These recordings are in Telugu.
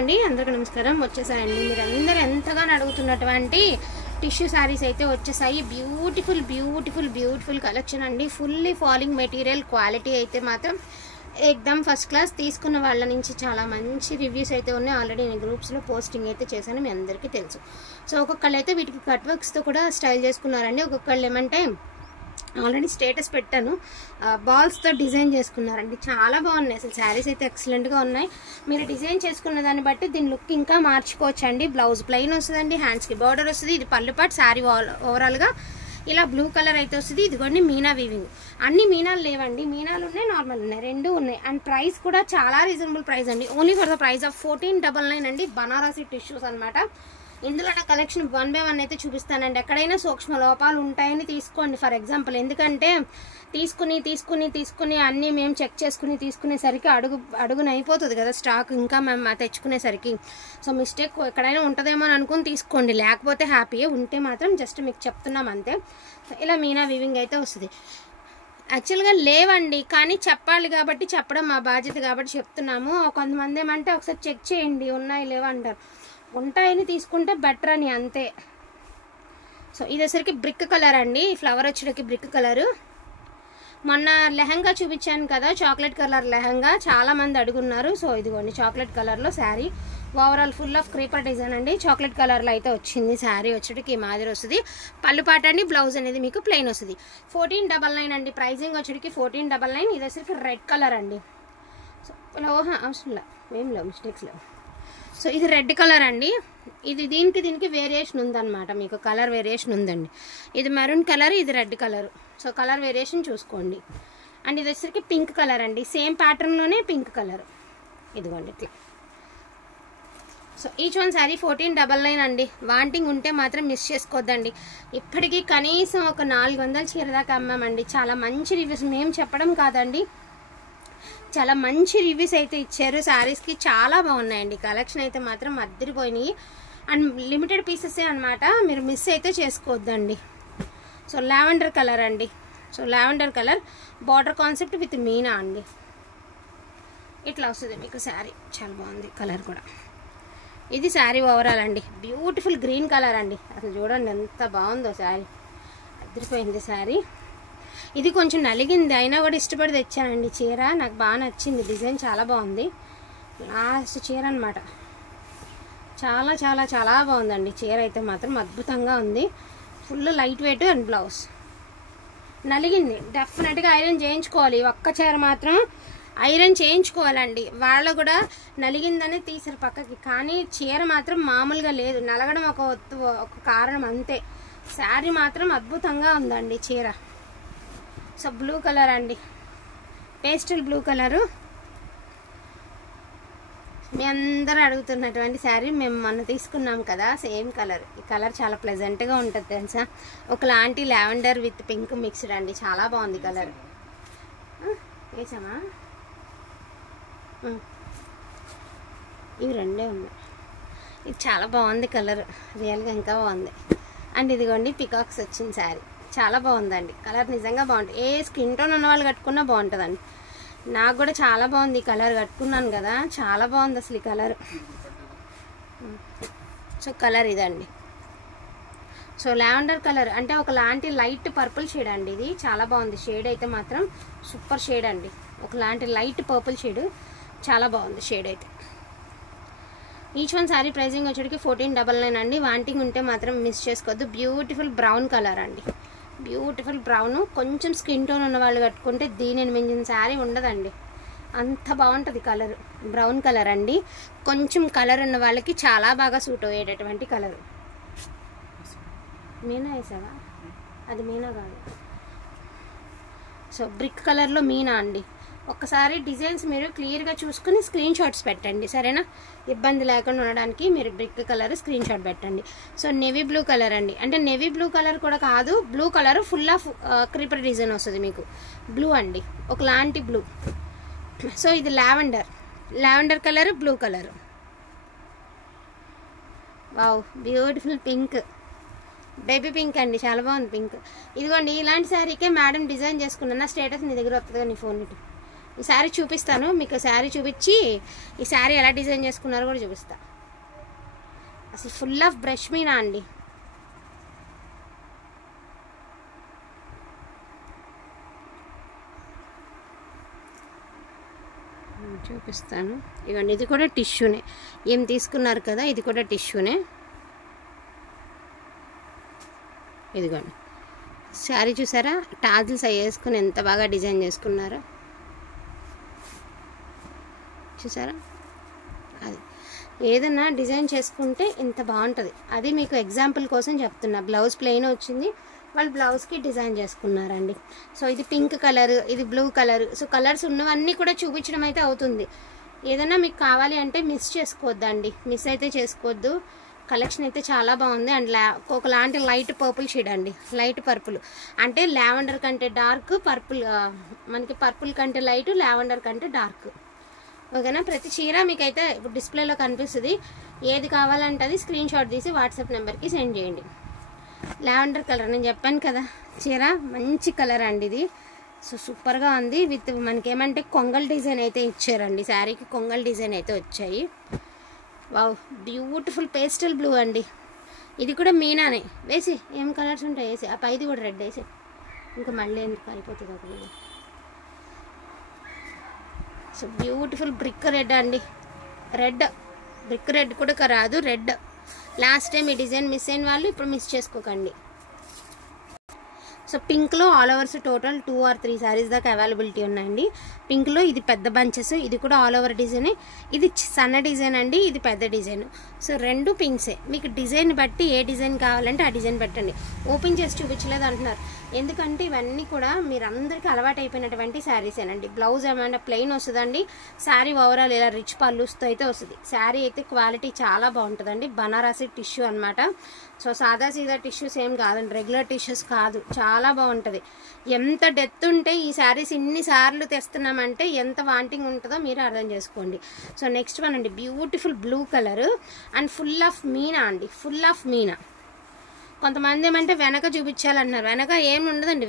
అండి అందరికీ నమస్కారం. వచ్చేసాయండి మీరు అందరూ ఎంతగానో అడుగుతున్నటువంటి టిష్యూ శారీస్ అయితే వచ్చేసాయి. బ్యూటిఫుల్ బ్యూటిఫుల్ బ్యూటిఫుల్ కలెక్షన్ అండి. ఫుల్లీ ఫాలింగ్ మెటీరియల్, క్వాలిటీ అయితే మాత్రం ఎక్దమ్ ఫస్ట్ క్లాస్. తీసుకున్న వాళ్ళ నుంచి చాలా మంచి రివ్యూస్ అయితే ఉన్నాయి. ఆల్రెడీ నేను గ్రూప్స్లో పోస్టింగ్ అయితే చేశాను, మీ అందరికీ తెలుసు. సో ఒక్కొక్కళ్ళు అయితే వీటికి కట్ వర్క్స్తో కూడా స్టైల్ చేసుకున్నారండి. ఒక్కొక్కళ్ళు ఏమంటే ఆల్రెడీ స్టేటస్ పెట్టాను, బాల్స్తో డిజైన్ చేసుకున్నారండి. చాలా బాగున్నాయి అసలు శారీస్ అయితే ఎక్సలెంట్గా ఉన్నాయి. మీరు డిజైన్ చేసుకున్న దాన్ని బట్టి దీని లుక్ ఇంకా మార్చుకోవచ్చు అండి. బ్లౌజ్ ప్లెయిన్ వస్తుందండి, హ్యాండ్స్కి బార్డర్ వస్తుంది. ఇది పళ్ళు పాటు శారీ ఓవరాల్గా ఇలా బ్లూ కలర్ అయితే వస్తుంది. ఇదిగోండి మీనా వీవింగ్. అన్ని మీనాలు లేవండి, మీనాలు ఉన్నాయి, నార్మల్ ఉన్నాయి, రెండు ఉన్నాయి. అండ్ ప్రైస్ కూడా చాలా రీజనబుల్ ప్రైస్ అండి. Only for the price of 1499 అండి. బనారసి టిష్యూస్ అనమాట. ఇందులో నా కలెక్షన్ 1 by 1 అయితే చూపిస్తానండి. ఎక్కడైనా సూక్ష్మ లోపాలు ఉంటాయని తీసుకోండి. ఫర్ ఎగ్జాంపుల్, ఎందుకంటే తీసుకుని అన్నీ మేము చెక్ తీసుకునేసరికి అడుగున అయిపోతుంది కదా స్టాక్, ఇంకా మేము తెచ్చుకునేసరికి. సో మిస్టేక్ ఎక్కడైనా ఉంటుందేమో అని అనుకుని తీసుకోండి, లేకపోతే హ్యాపీ. ఉంటే మాత్రం జస్ట్ మీకు చెప్తున్నాం అంతే. ఇలా మీనా వీవింగ్ అయితే వస్తుంది. యాక్చువల్గా లేవండి, కానీ చెప్పాలి కాబట్టి చెప్పడం మా బాధ్యత కాబట్టి చెప్తున్నాము. కొంతమంది ఏమంటే ఒకసారి చెక్ చేయండి ఉన్నాయి లేవు అంటారు. ఉంటాయని తీసుకుంటే బెటర్ అని, అంతే. సో ఇది వచ్చరికి బ్రిక్ కలర్ అండి. ఫ్లవర్ వచ్చేటికి బ్రిక్ కలరు. మొన్న లెహంగా చూపించాను కదా, చాక్లెట్ కలర్ లెహంగా, చాలామంది అడుగున్నారు. సో ఇదిగోండి చాక్లెట్ కలర్లో sari. Overall full of creeper design అండి. చాక్లెట్ కలర్లో అయితే వచ్చింది శారీ. వచ్చేటికి ఈ మాదిరి వస్తుంది. పళ్ళు పాట అండి. బ్లౌజ్ అనేది మీకు ప్లెయిన్ వస్తుంది. 1499 అండి. ప్రైజింగ్ వచ్చేటికి 1499. ఇది వచ్చరికి రెడ్ కలర్ అండి. సో అవసరం లే, ఏం లేవు మిస్టేక్స్ లేవు. సో ఇది రెడ్ కలర్ అండి. ఇది దీనికి వేరియేషన్ ఉందన్నమాట, మీకు కలర్ వేరియేషన్ ఉందండి. ఇది మెరూన్ కలర్, ఇది red colour. So colour variation చూసుకోండి. అండ్ ఇది వచ్చరికి పింక్ కలర్ అండి. సేమ్ ప్యాటర్న్లోనే పింక్ కలర్. ఇదిగోండి ఇట్లా. సో ఈచ్ వన్ శారీ 1499 అండి. వాంటింగ్ ఉంటే మాత్రం మిస్ చేసుకోవద్దండి. ఇప్పటికీ కనీసం ఒక 400 చీర దాకా అమ్మామండి. చాలా మంచి రివ్యూస్, మేము చెప్పడం కాదండి, చాలా మంచి రివ్యూస్ అయితే ఇచ్చారు. శారీస్కి చాలా బాగున్నాయండి. కలెక్షన్ అయితే మాత్రం అద్దరిపోయినాయి. అండ్ లిమిటెడ్ పీసెసే అనమాట, మీరు మిస్ అయితే చేసుకోవద్దండి. సో లావెండర్ కలర్ అండి. So lavender colour border concept with Meena అండి. ఇట్లా వస్తుంది మీకు శారీ. చాలా బాగుంది కలర్ కూడా. ఇది శారీ ఓవరాల్ అండి. బ్యూటిఫుల్ గ్రీన్ కలర్ అండి. అసలు చూడండి ఎంత బాగుందో శారీ, అద్దరిపోయింది శారీ. ఇది కొంచెం నలిగింది, అయినా కూడా ఇష్టపడి తెచ్చానండి చీర. నాకు బాగా నచ్చింది, డిజైన్ చాలా బాగుంది. లాస్ట్ చీర అనమాట. చాలా చాలా చాలా బాగుందండి చీర అయితే మాత్రం అద్భుతంగా ఉంది. Full light weight and blouse. నలిగింది, డెఫినెట్గా ఐరన్ చేయించుకోవాలి. ఒక్క చీర మాత్రం ఐరన్ చేయించుకోవాలండి. వాళ్ళు కూడా నలిగిందని తీసారు పక్కకి, కానీ చీర మాత్రం మామూలుగా లేదు. నలగడం ఒక కారణం అంతే. శారీ మాత్రం అద్భుతంగా ఉందండి చీర. సో బ్లూ కలర్ అండి, పేస్టల్ బ్లూ కలరు. మీ అందరూ అడుగుతున్నటువంటి శారీ మేము మొన్న తీసుకున్నాం కదా, సేమ్ కలర్. ఈ కలర్ చాలా ప్లెజెంట్గా ఉంటుంది తెలుసా. ఒకలాంటి లావెండర్ విత్ పింక్ మిక్స్డ్ అండి. చాలా బాగుంది కలర్. వేసామా? ఇవి రెండే ఉన్నాయి. ఇది చాలా బాగుంది కలర్, రియల్గా ఇంకా బాగుంది. అండ్ ఇదిగోండి పికాక్స్ వచ్చింది శారీ. చాలా బాగుందండి కలర్, నిజంగా బాగుంటుంది. ఏ స్కిన్ టోన్ ఉన్న వాళ్ళు కట్టుకున్నా బాగుంటుందండి. నాకు కూడా చాలా బాగుంది ఈ కలర్, కట్టుకున్నాను కదా, చాలా బాగుంది అసలు ఈ కలర్. సో కలర్ ఇదండి. సో లావెండర్ కలర్ అంటే ఒకలాంటి లైట్ పర్పుల్ షేడ్ అండి. ఇది చాలా బాగుంది షేడ్ అయితే మాత్రం, సూపర్ షేడ్ అండి. ఒకలాంటి లైట్ పర్పుల్ షేడ్, చాలా బాగుంది షేడ్ అయితే. ఈచ్ వన్ శారీ ప్రైజింగ్ వచ్చేటికి 1499 అండి. వాంటింగ్ ఉంటే మాత్రం మిస్ చేసుకోవద్దు. బ్యూటిఫుల్ బ్రౌన్ కలర్ అండి. Beautiful brown. కొంచెం స్కిన్ టోన్ ఉన్న వాళ్ళు కట్టుకుంటే దీనిని మించిన శారీ ఉండదండి, అంత బాగుంటుంది కలర్. బ్రౌన్ కలర్ అండి. కొంచెం కలర్ ఉన్న వాళ్ళకి చాలా బాగా సూట్ అయ్యేటటువంటి కలర్. మీనా వేసావా? అది మీనా కాదు. సో బ్రిక్ కలర్లో మీనా అండి. ఒక్కసారి డిజైన్స్ మీరు క్లియర్గా చూసుకుని స్క్రీన్ షాట్స్ పెట్టండి, సరేనా? ఇబ్బంది లేకుండా ఉండడానికి మీరు బ్రిక్ కలర్ స్క్రీన్ షాట్ పెట్టండి. సో నేవీ బ్లూ కలర్ అండి. అంటే నేవీ బ్లూ కలర్ కూడా కాదు, blue colour full of creeper design వస్తుంది మీకు. బ్లూ అండి, ఒకలాంటి బ్లూ. సో ఇది lavender colour, blue colour. Wow, beautiful pink, baby pink అండి. చాలా బాగుంది పింక్. ఇదిగోండి ఇలాంటి శారీకే మేడం డిజైన్ చేసుకున్నా. స్టేటస్ నీ దగ్గర వస్తుందిగా, నీ ఫోన్ ఇటు. ఈ శారీ చూపిస్తాను మీకు, శారీ చూపించి ఈ శారీ ఎలా డిజైన్ చేసుకున్నారో కూడా చూపిస్తా. అసలు ఫుల్ ఆఫ్ బ్రష్ మీనా అండి. చూపిస్తాను. ఇవన్నీ ఇది కూడా టిష్యూనే, ఏం తీసుకున్నారు కదా ఇది కూడా టిష్యూనే. ఇదిగోండి శారీ చూసారా, టాజిల్స్ అవి వేసుకుని ఎంత బాగా డిజైన్ చేసుకున్నారో చూసారా. అది ఏదన్నా డిజైన్ చేసుకుంటే ఇంత బాగుంటుంది. అది మీకు ఎగ్జాంపుల్ కోసం చెప్తున్నా. బ్లౌజ్ ప్లెయిన్ వచ్చింది, వాళ్ళు బ్లౌజ్కి డిజైన్ చేసుకున్నారండి. సో ఇది పింక్ కలర్, ఇది బ్లూ కలర్. సో కలర్స్ ఉన్నవన్నీ కూడా చూపించడం అయితే అవుతుంది. ఏదైనా మీకు కావాలి అంటే మిస్ చేసుకోవద్దండి, మిస్ అయితే చేసుకోవద్దు. కలెక్షన్ అయితే చాలా బాగుంది. అండ్ ఒకలాంటి లైట్ పర్పుల్ షేడ్ అండి, లైట్ పర్పుల్ అంటే లావెండర్ కంటే డార్క్, పర్పుల్ మనకి పర్పుల్ కంటే లైట్, లావెండర్ కంటే డార్క్. ఓకేనా. ప్రతి చీర మీకైతే ఇప్పుడు డిస్ప్లేలో కనిపిస్తుంది. ఏది కావాలంటే అది స్క్రీన్ షాట్ తీసి వాట్సాప్ నెంబర్కి సెండ్ చేయండి. లావెండర్ కలర్ నేను చెప్పాను కదా, చీర మంచి కలర్ అండి ఇది. సో సూపర్గా ఉంది. విత్ మనకి ఏమంటే కొంగల్ డిజైన్ అయితే ఇచ్చారండి, శారీకి కొంగల్ డిజైన్ అయితే వచ్చాయి. వావ్, బ్యూటిఫుల్ పేస్టల్ బ్లూ అండి. ఇది కూడా మీనానే. వేసి ఏం కలర్స్ ఉంటాయి వేసి, ఆ పైది కూడా రెడ్ వేసి, ఇంకా మళ్ళీ ఎందుకు అయిపోతుంది ఒకటి. సో బ్యూటిఫుల్ బ్రిక్ రెడ్ అండి, రెడ్ బ్రిక్ రెడ్ కూడా రాదు, రెడ్. లాస్ట్ టైం ఈ డిజైన్ మిస్ అయిన వాళ్ళు ఇప్పుడు మిస్ చేసుకోకండి. సో పింక్లో all overs total 2 or 3 saris దాకా అవైలబిలిటీ ఉన్నాయండి. పింక్లో ఇది పెద్ద బంచెస్, ఇది కూడా ఆల్ ఓవర్ డిజైనే. ఇది సన్న డిజైన్ అండి, ఇది పెద్ద డిజైన్. సో రెండు పింక్సే. మీకు డిజైన్ బట్టి ఏ డిజైన్ కావాలంటే ఆ డిజైన్ పెట్టండి. ఓపెన్ చేసి చూపించలేదు అంటున్నారు, ఎందుకంటే ఇవన్నీ కూడా మీరందరికీ అలవాటు అయిపోయినటువంటి శారీసేనండి. బ్లౌజ్ ఏమైనా ప్లెయిన్ వస్తుందండి, శారీ ఓవరాల్ ఇలా రిచ్ పళ్ళుతో అయితే వస్తుంది. శారీ అయితే క్వాలిటీ చాలా బాగుంటుందండి, బనారసి టిష్యూ అనమాట. సో సాదా సీదా టిష్యూస్ ఏం కాదండి, రెగ్యులర్ టిష్యూస్ కాదు, చాలా బాగుంటుంది. ఎంత డెత్ ఉంటే ఈ శారీస్ ఇన్నిసార్లు తెస్తున్నామంటే ఎంత వాంటింగ్ ఉంటుందో మీరు అర్థం చేసుకోండి. సో నెక్స్ట్ వన్ అండి, beautiful blue colour and full of Meena అండి, ఫుల్ ఆఫ్ మీనా. కొంతమంది ఏమంటే వెనక చూపించాలన్నారు, వెనక ఏమి ఉండదండి,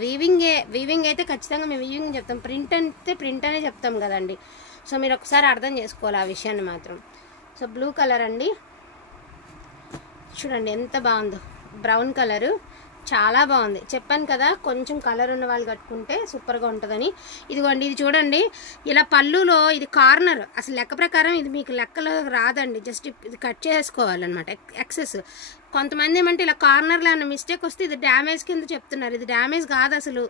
వీవింగ్ అయితే ఖచ్చితంగా మేము వీవింగ్ చెప్తాం, ప్రింట్ అంటే ప్రింట్ అనే చెప్తాం కదండి. సో మీరు ఒకసారి అర్థం చేసుకోవాలి ఆ విషయాన్ని మాత్రం. సో బ్లూ కలర్ అండి, చూడండి ఎంత బాగుందో, బ్రౌన్ కలరు చాలా బాగుంది. చెప్పాను కదా కొంచెం కలర్ ఉన్న వాళ్ళు కట్టుకుంటే సూపర్గా ఉంటుందని. ఇదిగోండి ఇది చూడండి, ఇలా పళ్ళులో ఇది కార్నర్, అసలు లెక్క ప్రకారం ఇది మీకు లెక్కలో రాదండి, జస్ట్ ఇది కట్ చేసుకోవాలన్నమాట ఎక్సెస్. కొంతమంది ఏమంటే ఇలా కార్నర్లో ఏమైనా మిస్టేక్ వస్తే ఇది డ్యామేజ్ కింద చెప్తున్నారు, ఇది డ్యామేజ్ కాదు. అసలు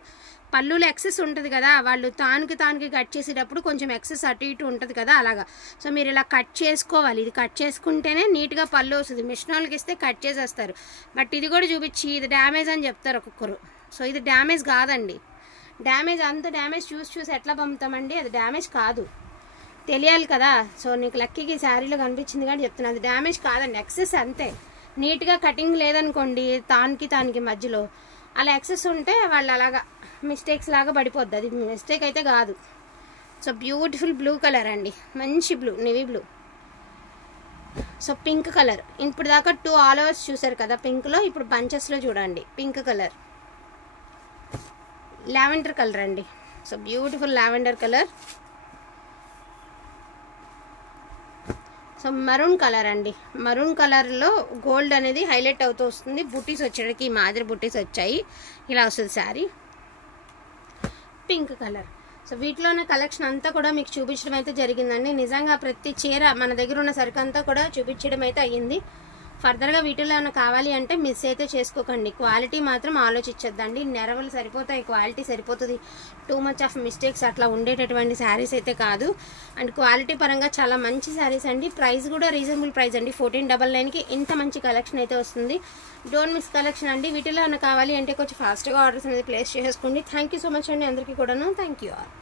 పళ్ళులో ఎక్సెస్ ఉంటుంది కదా, వాళ్ళు తానికి కట్ చేసేటప్పుడు కొంచెం ఎక్సెస్ అటు ఇటు ఉంటుంది కదా, అలాగా. సో మీరు ఇలా కట్ చేసుకోవాలి, ఇది కట్ చేసుకుంటేనే నీట్గా పళ్ళు వస్తుంది. మిషన్ వాళ్ళకి ఇస్తే కట్ చేసేస్తారు, బట్ ఇది కూడా చూపించి ఇది డ్యామేజ్ అని చెప్తారు ఒక్కొక్కరు. సో ఇది డ్యామేజ్ కాదండి, డ్యామేజ్ అంత డ్యామేజ్ చూసి ఎట్లా పంపుతామండి, అది డ్యామేజ్ కాదు, తెలియాలి కదా. సో నీకు లక్కీకి శారీలో కనిపించింది కానీ చెప్తున్నా, అది డ్యామేజ్ కాదండి, ఎక్సెస్ అంతే. నీట్గా కటింగ్ లేదనుకోండి తానికి మధ్యలో అలా ఎక్సెస్ ఉంటే వాళ్ళు అలాగా మిస్టేక్స్ లాగా పడిపోద్ది, అది మిస్టేక్ అయితే కాదు. సో బ్యూటిఫుల్ బ్లూ కలర్ అండి, మంచి blue, navy blue. So pink colour, ఇప్పుడు దాకా 2 ఆల్ ఓవర్స్ చూసారు కదా పింక్లో, ఇప్పుడు బంచెస్లో చూడండి పింక్ కలర్, లావెండర్ కలర్ అండి. So beautiful lavender colour. So maroon colour అండి, మరూన్ కలర్లో గోల్డ్ అనేది హైలైట్ అవుతూ వస్తుంది. బుట్టీస్ వచ్చేటికి ఈ మాదిరి బుట్టీస్ వచ్చాయి, ఇలా వస్తుంది శారీ. Pink colour. సో వీటిలోనే కలెక్షన్ అంతా కూడా మీకు చూపించడం అయితే జరిగిందండి. నిజంగా ప్రతి చీర మన దగ్గర ఉన్న సరుకు అంతా కూడా చూపించడం అయితే అయ్యింది. ఫర్దర్గా వీటిలో ఏమైనా కావాలి అంటే మిస్ అయితే చేసుకోకండి. క్వాలిటీ మాత్రం ఆలోచించద్దండి, నెరవలు సరిపోతాయి, క్వాలిటీ సరిపోతుంది. టూ మచ్ ఆఫ్ మిస్టేక్స్ అట్లా ఉండేటటువంటి శారీస్ అయితే కాదు. అండ్ క్వాలిటీ పరంగా చాలా మంచి శారీస్ అండి. ప్రైస్ కూడా రీజనబుల్ ప్రైస్ అండి, 1499కి ఇంత మంచి కలెక్షన్ అయితే వస్తుంది. డోంట్ మిస్ కలెక్షన్ అండి. వీటిలో ఏమైనా కావాలి అంటే కొంచెం ఫాస్ట్గా ఆర్డర్స్ అనేది ప్లేస్ చేసుకోండి. థ్యాంక్ యూ సో మచ్ అండి అందరికీ కూడాను. Thank you all.